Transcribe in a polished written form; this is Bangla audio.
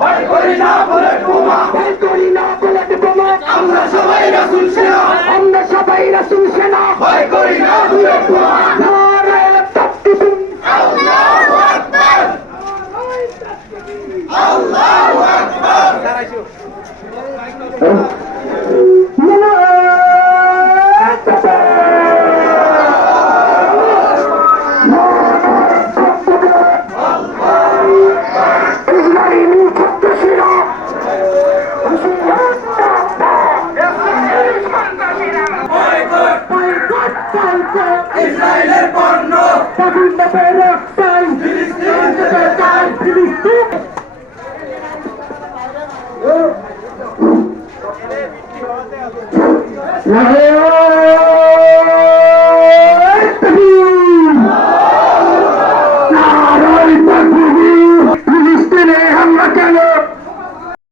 ভয় করি না বুলেট বোমা, ভয় করি না বুলেট বোমা। আমরা সবাই রাসূল সেনা, আমরা সবাই রাসূল সেনা, ভয় করি না বুলেট বোমা। নারায়ে তাকবীর, আল্লাহু আকবার, আল্লাহু আকবার। ইসরায়েলের পণ্য ফিলিস্তিন যেতে চায়, ফিলিস্তিন। নারায়ে তাকবীর, নারায়ে তাকবীর।